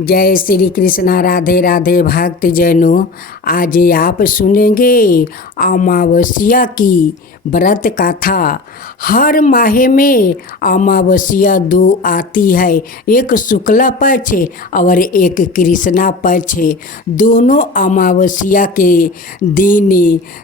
जय श्री कृष्णा। राधे राधे भक्त जनों, आज आप सुनेंगे अमावस्या की व्रत कथा। हर माह में अमावस्या दो आती है, एक शुक्ला पक्ष और एक कृष्णा पक्ष। दोनों अमावस्या के दिन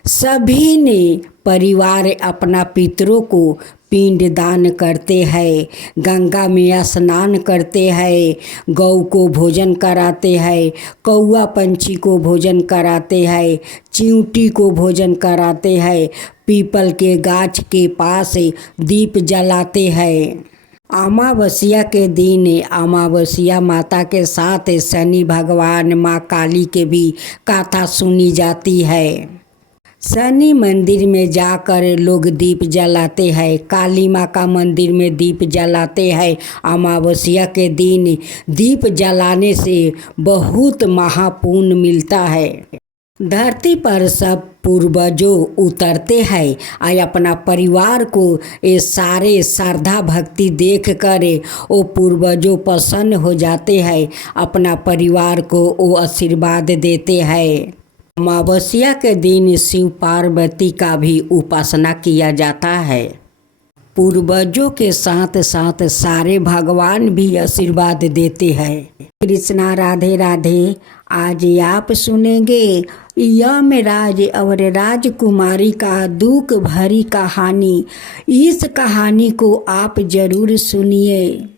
सभी ने परिवार अपना पितरों को पिंड दान करते हैं, गंगा में स्नान करते हैं, गौ को भोजन कराते हैं, कौआ पंछी को भोजन कराते हैं, चींटी को भोजन कराते हैं, पीपल के गाछ के पास दीप जलाते हैं। अमावस्या के दिन अमावस्या माता के साथ शनि भगवान, माँ काली के भी कथा सुनी जाती है। शनि मंदिर में जाकर लोग दीप जलाते हैं, काली माँ का मंदिर में दीप जलाते हैं। अमावस्या के दिन दीप जलाने से बहुत महापुण्य मिलता है। धरती पर सब पूर्वजों उतरते हैं और अपना परिवार को ये सारे श्रद्धा भक्ति देख कर वो पूर्वजों प्रसन्न हो जाते हैं, अपना परिवार को वो आशीर्वाद देते हैं। अमावस्या के दिन शिव पार्वती का भी उपासना किया जाता है। पूर्वजों के साथ साथ सारे भगवान भी आशीर्वाद देते हैं। कृष्णा राधे राधे। आज आप सुनेंगे यमराज और राजकुमारी का दुख भरी कहानी। इस कहानी को आप जरूर सुनिए।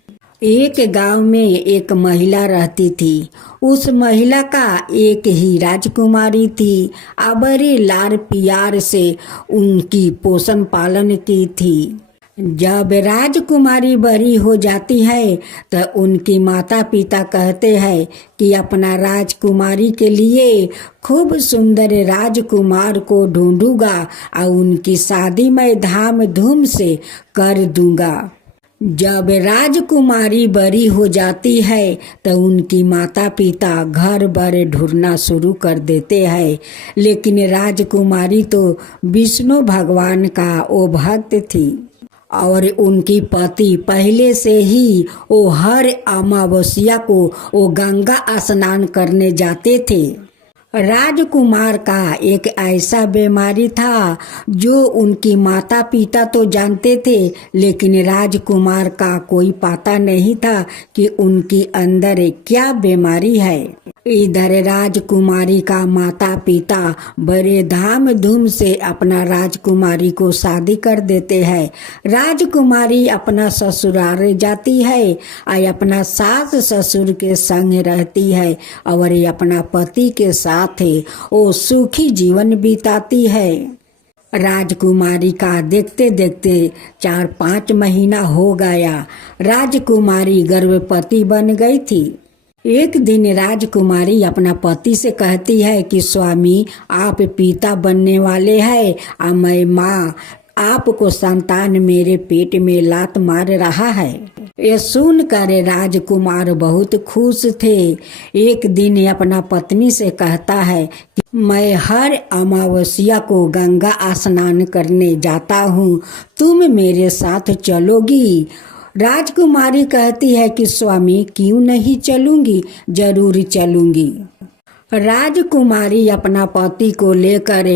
एक गांव में एक महिला रहती थी। उस महिला का एक ही राजकुमारी थी। बड़े लाड़ प्यार से उनकी पोषण पालन की थी। जब राजकुमारी बड़ी हो जाती है तो उनकी माता पिता कहते हैं कि अपना राजकुमारी के लिए खूब सुंदर राजकुमार को ढूंढूंगा और उनकी शादी मैं धाम धूम से कर दूंगा। जब राजकुमारी बड़ी हो जाती है तो उनकी माता पिता घर भर ढूंढना शुरू कर देते हैं, लेकिन राजकुमारी तो विष्णु भगवान का वो भक्त थी और उनकी पति पहले से ही वो हर अमावस्या को वो गंगा स्नान करने जाते थे। राजकुमार का एक ऐसा बीमारी था जो उनकी माता पिता तो जानते थे, लेकिन राजकुमार का कोई पता नहीं था कि उनकी अंदर क्या बीमारी है। इधर राजकुमारी का माता पिता बड़े धाम धूम से अपना राजकुमारी को शादी कर देते हैं। राजकुमारी अपना ससुराल जाती है और अपना सास ससुर के संग रहती है और अपना पति के साथ वो सुखी जीवन बिताती है। राजकुमारी का देखते देखते 4-5 महीना हो गया। राजकुमारी गर्भवती बन गई थी। एक दिन राजकुमारी अपना पति से कहती है कि स्वामी, आप पिता बनने वाले हैं और मैं माँ, आपको संतान मेरे पेट में लात मार रहा है। ये सुनकर राजकुमार बहुत खुश थे। एक दिन अपना पत्नी से कहता है कि मैं हर अमावस्या को गंगा स्नान करने जाता हूँ, तुम मेरे साथ चलोगी? राजकुमारी कहती है कि स्वामी, क्यों नहीं चलूंगी, जरूर चलूंगी। राजकुमारी अपना पति को लेकर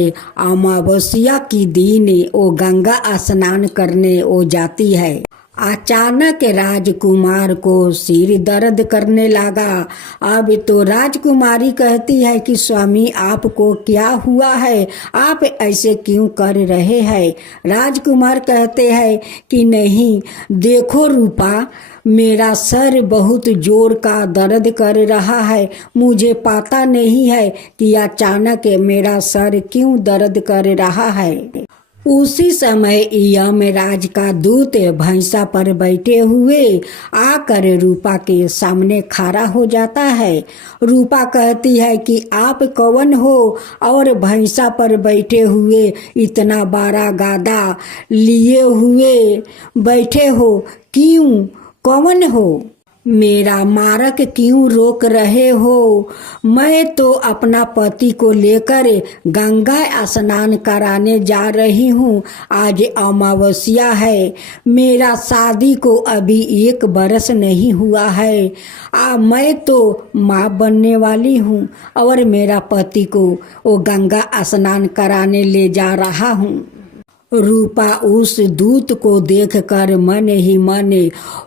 अमावस्या की दिन वो गंगा स्नान करने वो जाती है। अचानक राजकुमार को सिर दर्द करने लगा। अब तो राजकुमारी कहती है कि स्वामी, आपको क्या हुआ है, आप ऐसे क्यों कर रहे हैं? राजकुमार कहते हैं कि नहीं, देखो रूपा, मेरा सर बहुत जोर का दर्द कर रहा है। मुझे पता नहीं है कि अचानक मेरा सर क्यों दर्द कर रहा है। उसी समय यमराज का दूत भैंसा पर बैठे हुए आकर रूपा के सामने खड़ा हो जाता है। रूपा कहती है कि आप कौन हो और भैंसा पर बैठे हुए इतना बड़ा गादा लिए हुए बैठे हो, क्यों, कौन हो? मेरा मार्ग क्यों रोक रहे हो? मैं तो अपना पति को लेकर गंगा स्नान कराने जा रही हूँ। आज अमावस्या है। मेरा शादी को अभी 1 बरस नहीं हुआ है। मैं तो माँ बनने वाली हूँ और मेरा पति को वो गंगा स्नान कराने ले जा रहा हूँ। रूपा उस दूत को देखकर मन ही मन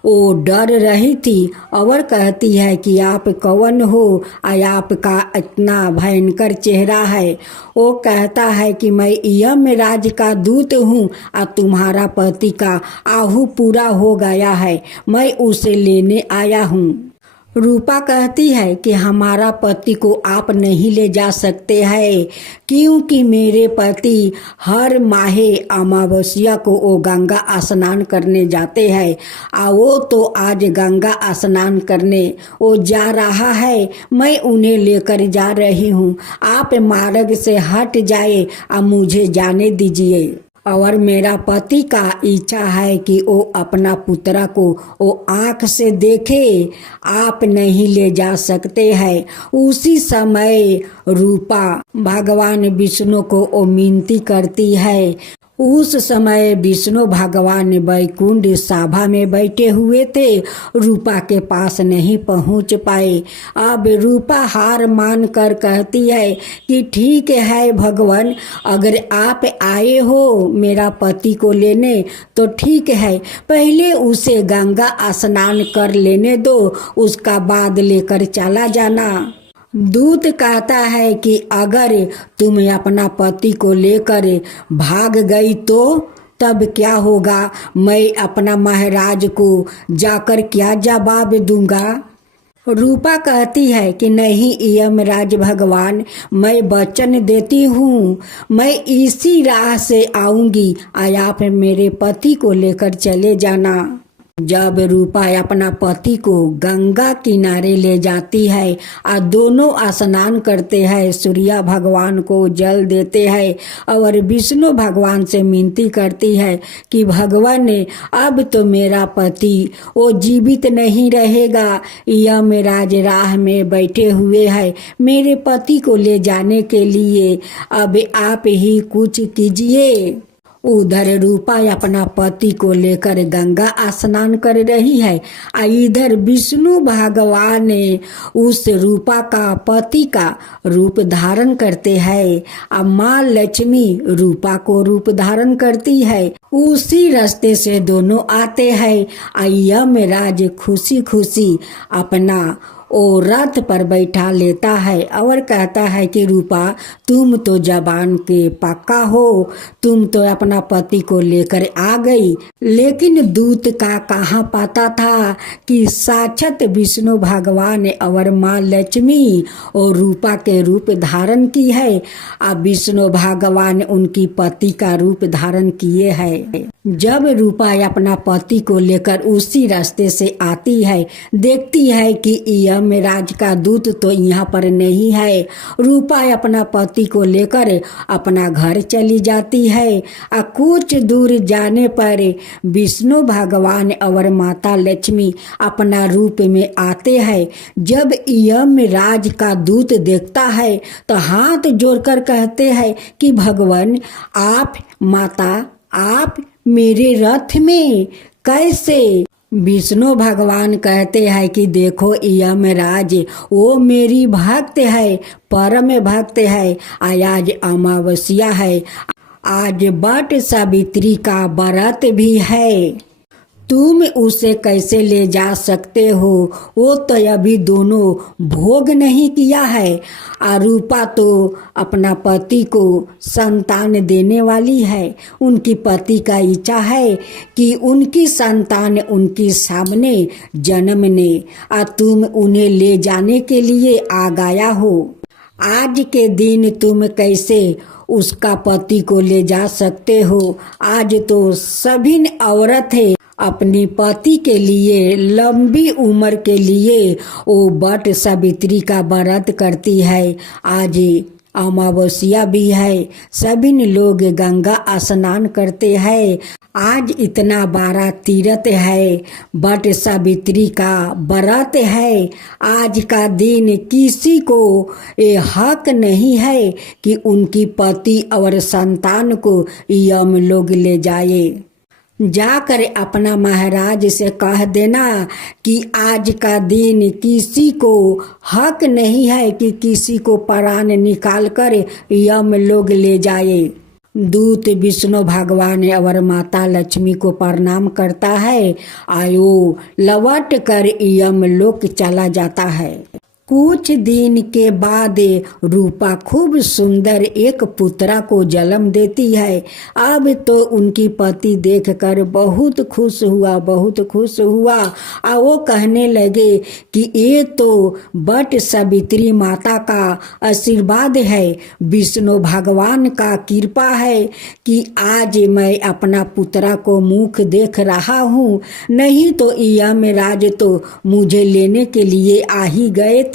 वो डर रही थी और कहती है कि आप कौन हो? आपका इतना भयंकर चेहरा है। वो कहता है कि मैं यमराज का दूत हूँ और तुम्हारा पति का आहु पूरा हो गया है, मैं उसे लेने आया हूँ। रूपा कहती है कि हमारा पति को आप नहीं ले जा सकते हैं, क्योंकि मेरे पति हर माहे अमावस्या को वो गंगा स्नान करने जाते हैं। वो तो आज गंगा स्नान करने वो जा रहा है। मैं उन्हें लेकर जा रही हूँ। आप मार्ग से हट जाए और मुझे जाने दीजिए। और मेरा पति का इच्छा है कि वो अपना पुत्रा को वो आँख से देखे। आप नहीं ले जा सकते हैं। उसी समय रूपा भगवान विष्णु को वो विनती करती है। उस समय विष्णु भगवान वैकुंठ सभा में बैठे हुए थे, रूपा के पास नहीं पहुंच पाए। अब रूपा हार मान कर कहती है कि ठीक है भगवान, अगर आप आए हो मेरा पति को लेने तो ठीक है, पहले उसे गंगा स्नान कर लेने दो, उसका बाद लेकर चला जाना। दूत कहता है कि अगर तुम अपना पति को लेकर भाग गई तो तब क्या होगा? मैं अपना महाराज को जाकर क्या जवाब दूंगा? रूपा कहती है कि नहीं यमराज भगवान, मैं वचन देती हूँ, मैं इसी राह से आऊंगी, आप मेरे पति को लेकर चले जाना। जब रूपा अपना पति को गंगा किनारे ले जाती है और दोनों स्नान करते हैं, सूर्य भगवान को जल देते हैं और विष्णु भगवान से विनती करती है कि भगवान अब तो मेरा पति वो जीवित नहीं रहेगा, यमराज राह में बैठे हुए हैं मेरे पति को ले जाने के लिए, अब आप ही कुछ कीजिए। उधर रूपा अपना पति को लेकर गंगा स्नान कर रही है, इधर विष्णु भगवान उस रूपा का पति का रूप धारण करते हैं। माँ लक्ष्मी रूपा को रूप धारण करती है। उसी रास्ते से दोनों आते हैं। यमराज खुशी खुशी अपना वो रथ पर बैठा लेता है और कहता है कि रूपा तुम तो जबान के पक्का हो, तुम तो अपना पति को लेकर आ गई। लेकिन दूत का कहाँ पता था कि साक्षात विष्णु भगवान और माँ लक्ष्मी और रूपा के रूप धारण की है। अब विष्णु भगवान उनकी पति का रूप धारण किए हैं। जब रूपा अपना पति को लेकर उसी रास्ते से आती है, देखती है कि यमराज का दूत तो यहाँ पर नहीं है। रूपा अपना पति को लेकर अपना घर चली जाती है। कुछ दूर जाने पर विष्णु भगवान और माता लक्ष्मी अपना रूप में आते हैं। जब यमराज का दूत देखता है तो हाथ जोड़कर कहते हैं कि भगवान आप, माता आप मेरे रथ में कैसे? विष्णु भगवान कहते हैं कि देखो यमराज वो मेरी भक्त है, परम भक्त है। आज अमावस्या है, आज वट सावित्री का व्रत भी है, तुम उसे कैसे ले जा सकते हो? वो तो अभी दोनों भोग नहीं किया है। रूपा तो अपना पति को संतान देने वाली है। उनकी पति का इच्छा है कि उनकी संतान उनके सामने जन्म ने, तुम उन्हें ले जाने के लिए आ गया हो। आज के दिन तुम कैसे उसका पति को ले जा सकते हो? आज तो सभी औरतें अपनी पति के लिए लंबी उम्र के लिए वो वट सावित्री का व्रत करती है। आज अमावस्या भी है, सभी लोग गंगा स्नान करते हैं। आज इतना बड़ा तीर्थ है, बट सावित्री का व्रत है। आज का दिन किसी को ये हक नहीं है कि उनकी पति और संतान को यम लोग ले जाए। जाकर अपना महाराज से कह देना कि आज का दिन किसी को हक नहीं है कि किसी को प्राण निकाल कर यम लोग ले जाए। दूत विष्णु भगवान और माता लक्ष्मी को प्रणाम करता है, आयो लौट कर यम लोक चला जाता है। कुछ दिन के बाद रूपा खूब सुंदर एक पुत्रा को जन्म देती है। अब तो उनकी पति देखकर बहुत खुश हुआ, बहुत खुश हुआ और वो कहने लगे कि ये तो बट सावित्री माता का आशीर्वाद है, विष्णु भगवान का कृपा है कि आज मैं अपना पुत्रा को मुख देख रहा हूँ, नहीं तो यमराज तो मुझे लेने के लिए आ ही गए थे।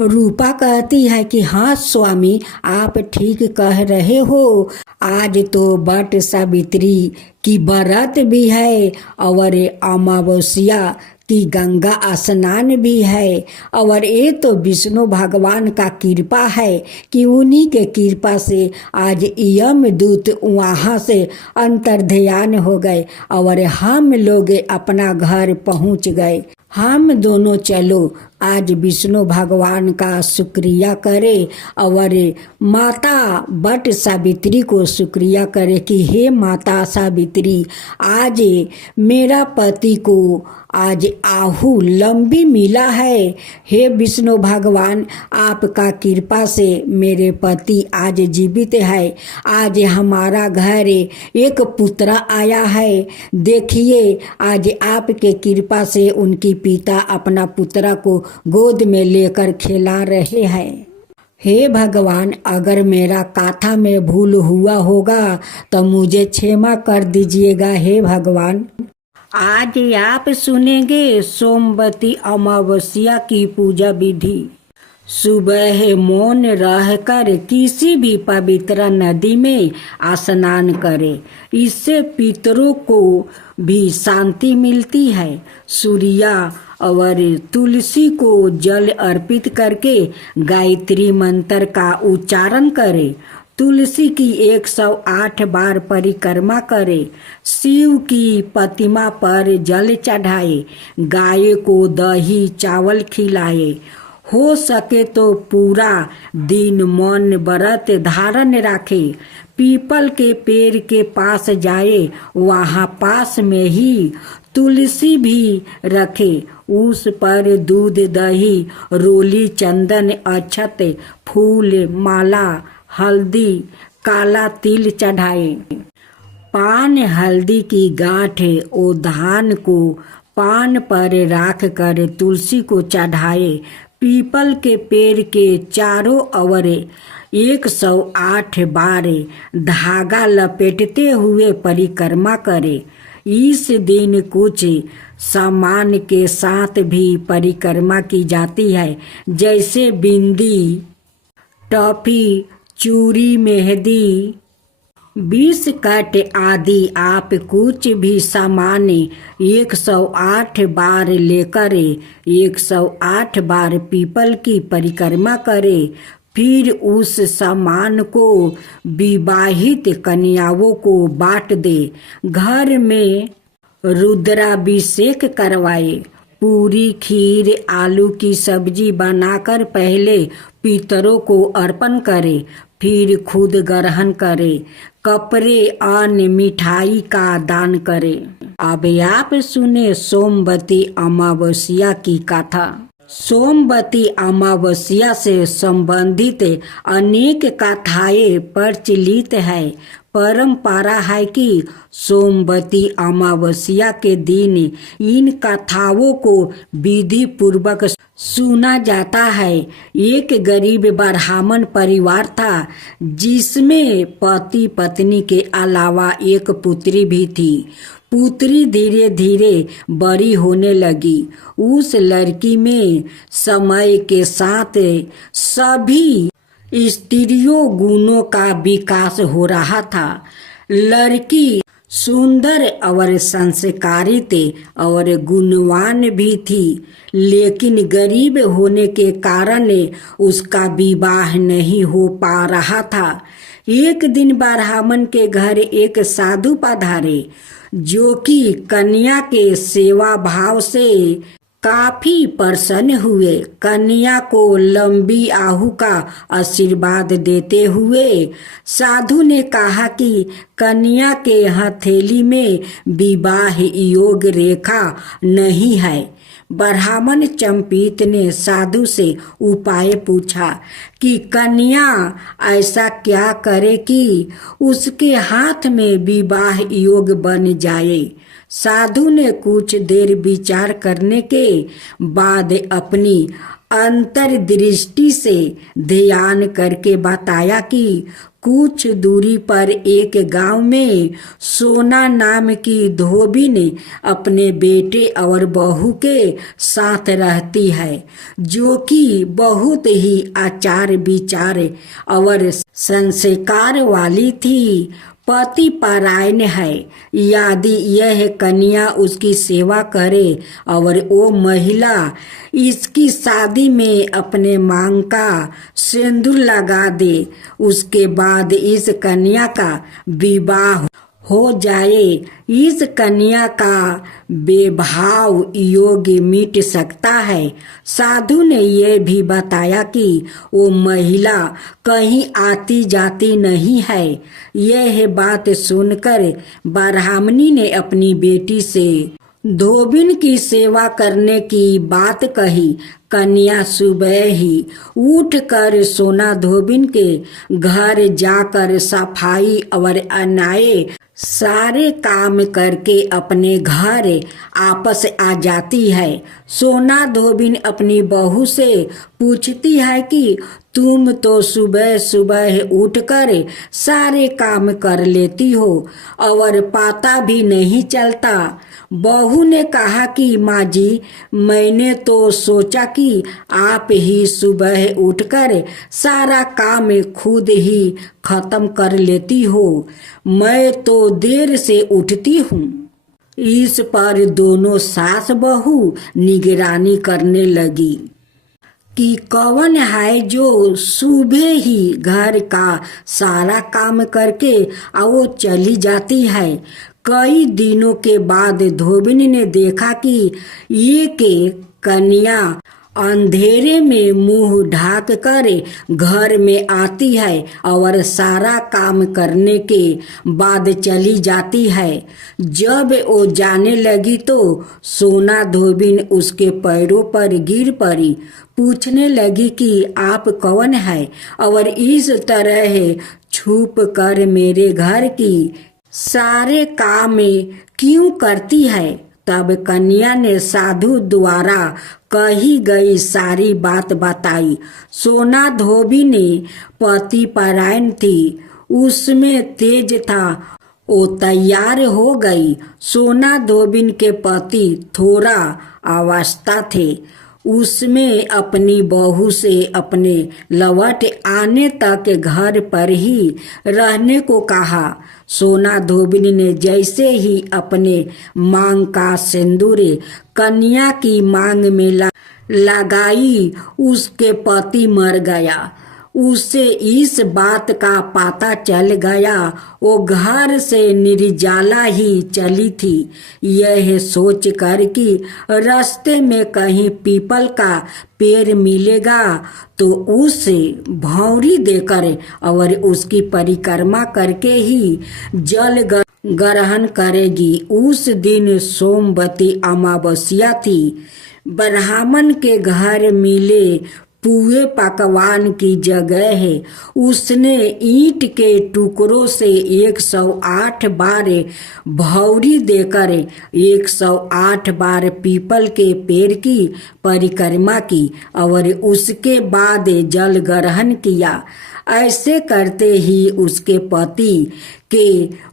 रूपा कहती है कि हाँ स्वामी, आप ठीक कह रहे हो। आज तो बट सावित्री की व्रत भी है और अमावस्या कि गंगा स्नान भी है, और ये तो विष्णु भगवान का कृपा है कि उन्हीं के कृपा से आज यमदूत वहाँ से अंतर्ध्यान हो गए और हम लोग अपना घर पहुँच गए। हम दोनों चलो आज विष्णु भगवान का शुक्रिया करें और माता बट सावित्री को शुक्रिया करें कि हे माता सावित्री, आज मेरा पति को आज आहू लंबी मिला है। हे विष्णु भगवान, आपका कृपा से मेरे पति आज जीवित है। आज हमारा घर एक पुत्र आया है। देखिए आज आपके कृपा से उनकी पिता अपना पुत्र को गोद में लेकर खिला रहे हैं। हे भगवान, अगर मेरा कथा में भूल हुआ होगा तो मुझे क्षमा कर दीजिएगा। हे भगवान, आज आप सुनेंगे सोमवती अमावस्या की पूजा विधि। सुबह मौन रहकर किसी भी पवित्र नदी में स्नान करें, इससे पितरों को भी शांति मिलती है। सूर्या और तुलसी को जल अर्पित करके गायत्री मंत्र का उच्चारण करें। तुलसी की 108 बार परिक्रमा करे। शिव की प्रतिमा पर जल चढ़ाए। गाय को दही चावल खिलाए। हो सके तो पूरा दिन मौन व्रत धारण रखे। पीपल के पेड़ के पास जाए, वहाँ पास में ही तुलसी भी रखे। उस पर दूध दही रोली चंदन अक्षत फूल माला हल्दी काला तिल चढ़ाए। पान हल्दी की गांठ ओ धान को पान पर राख कर तुलसी को चढ़ाए। पीपल के पेड़ के चारों ओर 108 बार धागा लपेटते हुए परिक्रमा करे। इस दिन कुछ सामान के साथ भी परिक्रमा की जाती है, जैसे बिंदी, टॉफी, चूड़ी, मेहंदी, 20 कट आदि। आप कुछ भी सामान 108 बार लेकर 108 बार पीपल की परिक्रमा करे। फिर उस सामान को विवाहित कन्याओं को बांट दे। घर में रुद्राभिषेक करवाए। पूरी खीर आलू की सब्जी बनाकर पहले पितरों को अर्पण करे, फिर खुद ग्रहण करे। कपड़े अन्न मिठाई का दान करे। अब आप सुने सोमवती अमावस्या की कथा। सोमवती अमावस्या से संबंधित अनेक कथाएं प्रचलित है। परंपरा है कि सोमवती अमावस्या के दिन इन कथाओं को विधि पूर्वक सुना जाता है। एक गरीब ब्राह्मण परिवार था, जिसमें पति पत्नी के अलावा एक पुत्री भी थी। पुत्री धीरे धीरे बड़ी होने लगी। उस लड़की में समय के साथ सभी स्त्रियों गुणों का विकास हो रहा था। लड़की सुंदर और संस्कारी थे और गुणवान भी थी, लेकिन गरीब होने के कारण उसका विवाह नहीं हो पा रहा था। एक दिन ब्राह्मण के घर एक साधु पधारे, जो कि कन्या के सेवा भाव से काफी प्रसन्न हुए। कन्या को लंबी आयु का आशीर्वाद देते हुए साधु ने कहा कि कन्या के हथेली में विवाह योग रेखा नहीं है। ब्राह्मण चंपित ने साधु से उपाय पूछा कि कन्या ऐसा क्या करे कि उसके हाथ में विवाह योग बन जाए। साधु ने कुछ देर विचार करने के बाद अपनी अंतर्दृष्टि से ध्यान करके बताया कि कुछ दूरी पर एक गांव में सोना नाम की धोबिन अपने बेटे और बहू के साथ रहती है, जो कि बहुत ही आचार विचार और संस्कार वाली थी। पति परायण है। यदि यह कन्या उसकी सेवा करे और वो महिला इसकी शादी में अपने मांग का सिंदूर लगा दे, उसके बाद इस कन्या का विवाह हो जाए, इस कन्या का बेभाव योग मिट सकता है। साधु ने यह भी बताया कि वो महिला कहीं आती जाती नहीं है। यह बात सुनकर ब्राह्मणी ने अपनी बेटी से धोबिन की सेवा करने की बात कही। कन्या सुबह ही उठकर सोना धोबिन के घर जाकर सफाई और अन्याय सारे काम करके अपने घर आपस आ जाती है। सोना धोबिन अपनी बहू से पूछती है कि तुम तो सुबह सुबह उठकर सारे काम कर लेती हो और पता भी नहीं चलता। बहू ने कहा कि माँ जी, मैंने तो सोचा कि आप ही सुबह उठकर सारा काम खुद ही खत्म कर लेती हो, मैं तो देर से उठती हूँ। इस पर दोनों सास बहू निगरानी करने लगी कि कौन है जो सुबह ही घर का सारा काम करके वो चली जाती है। कई दिनों के बाद धोबिन ने देखा कि ये के कन्या अंधेरे में मुंह ढाक कर घर में आती है और सारा काम करने के बाद चली जाती है। जब वो जाने लगी तो सोना धोबिन उसके पैरों पर गिर पड़ी, पूछने लगी कि आप कौन है और इस तरह छुप कर मेरे घर की सारे काम क्यों करती है। तब कन्या ने साधु द्वारा कही गई सारी बात बताई। सोना धोबी ने पति परायण थी, उसमें तेज था, वो तैयार हो गई। सोना धोबिन के पति थोड़ा अवस्था थे, उसमें अपनी बहू से अपने लौट आने तक घर पर ही रहने को कहा। सोना धोबिन ने जैसे ही अपने मांग का सिंदूर कन्या की मांग में लगाई, उसके पति मर गया। उसे इस बात का पता चल गया, वो घर से निर्जला ही चली थी। यह सोच कर कि रास्ते में कहीं पीपल का पेड़ मिलेगा तो उसे भौंरी देकर और उसकी परिक्रमा करके ही जल ग्रहण करेगी। उस दिन सोमवती अमावस्या थी। ब्राह्मण के घर मिले पुए पकवान की जगह है उसने ईंट के टुकड़ों से 108 बार भौरी देकर 108 बार पीपल के पेड़ की परिक्रमा की और उसके बाद जल ग्रहण किया। ऐसे करते ही उसके पति के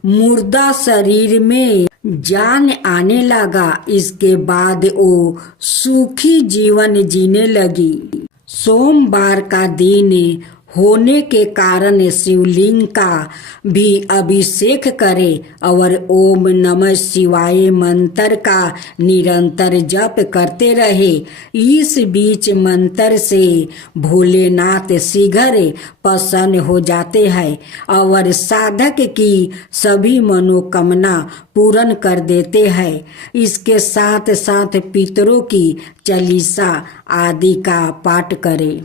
मुर्दा शरीर में जान आने लगा। इसके बाद वो सुखी जीवन जीने लगी। सोमवार का दिन होने के कारण शिवलिंग का भी अभिषेक करे और ओम नमः शिवाय मंत्र का निरंतर जप करते रहे। इस बीच मंत्र से भोलेनाथ शीघ्र प्रसन्न हो जाते हैं और साधक की सभी मनोकामना पूर्ण कर देते हैं। इसके साथ साथ पितरों की चालीसा आदि का पाठ करें।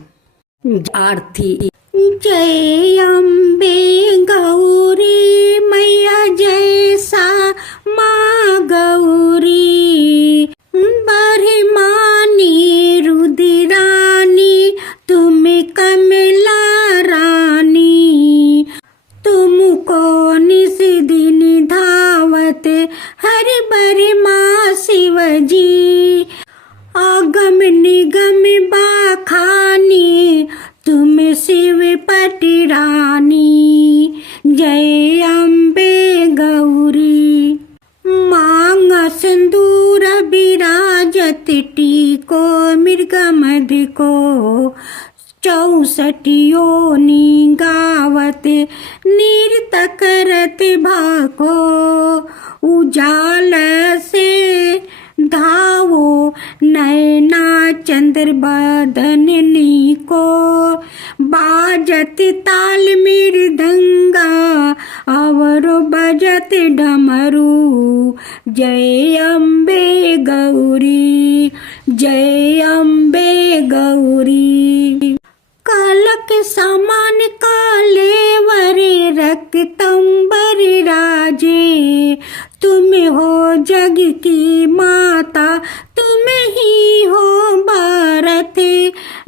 आरती। जय अम्बे गौरी मैया जैसा माँ गौरी, बरमानी रुद्रानी तुम कमला रानी, तुमको निस दिन धावत हर बरमा शिवजी, आगम निगम बाखानी तुम शिव पति रानी। जय अम्बे गौरी। मांग सिंदूर विराजत टीको मृग मध को, 64 योनि गावत नृत्य करत भाको, उजाल से धावो नैना चंद्र बदननी को, बाजत ताल मृदंगा और बजत डमरू। जय अम्बे गौरी, जय अम्बे गौरी। कालक समान काले वरे रक्तंबर राजे, तुम हो जग की माता तुम ही हो भारत,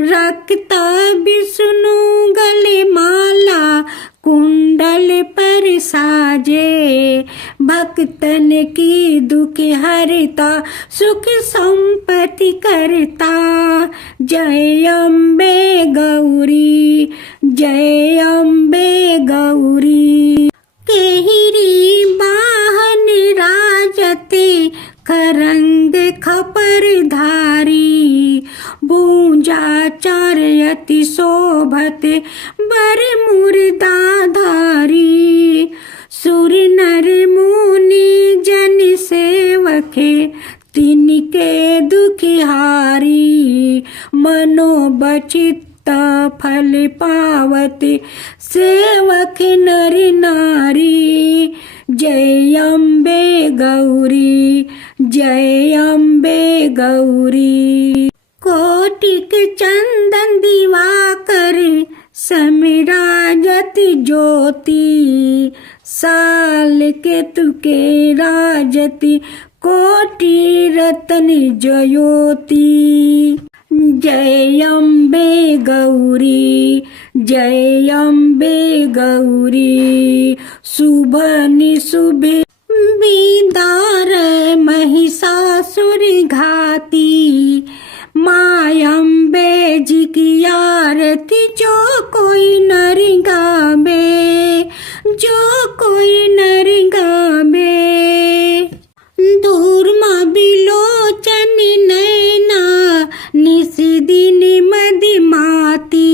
रक्त विष्णु गले माला कुंडल पर साजे, भक्तन की दुख हरता सुख संपत्ति करता। जय अम्बे गौरी, जय अम्बे गौरी। केहिरी बाहन राजते खरंग खपर धारी, बूंजा चारयति शोभत बर मुर्दाधारी, सुर नर मुनि जन सेवके तिनके दुखिहारी, मनोबचित फल पावत सेवक नर नारी। जय अम्बे गौरी, जय अम्बे गौरी। कोटिक चंदन दिवाकर समिराजत ज्योति, साल के तुके राजति कोटि रतन ज्योति। जय अम्बे गौरी, जय अम्बे गौरी। शुभ निशुभ बीदार महिषासुर घाती, माँ अम्बे जी की आरती जो कोई नर गावे, जो कोई नर गावे। धूर्मा बिलोचन नैना निस दिन मदिमाती,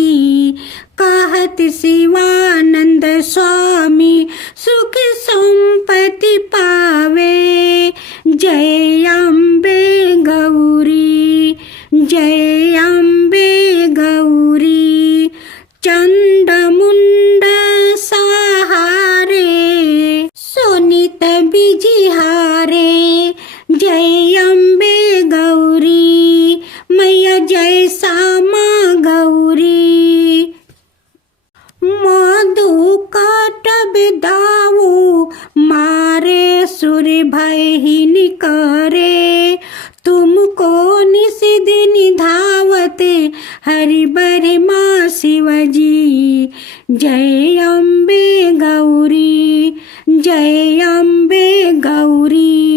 कहत शिवानंद स्वामी सुख संपत्ति पावे। जय अम्बे गौरी, जय अम्बे गौरी। चंड मुंड सहारे सोनित बिजिहारे, जय अम्बे गौरी मैया जय श्यामा गौरी। मधु काटब दाऊ मारे सुर भयहीन करे, तुमको निस दिन धावते हरि बर माँ शिवजी। जय अम्बे गौरी, जय अम्बे गौरी।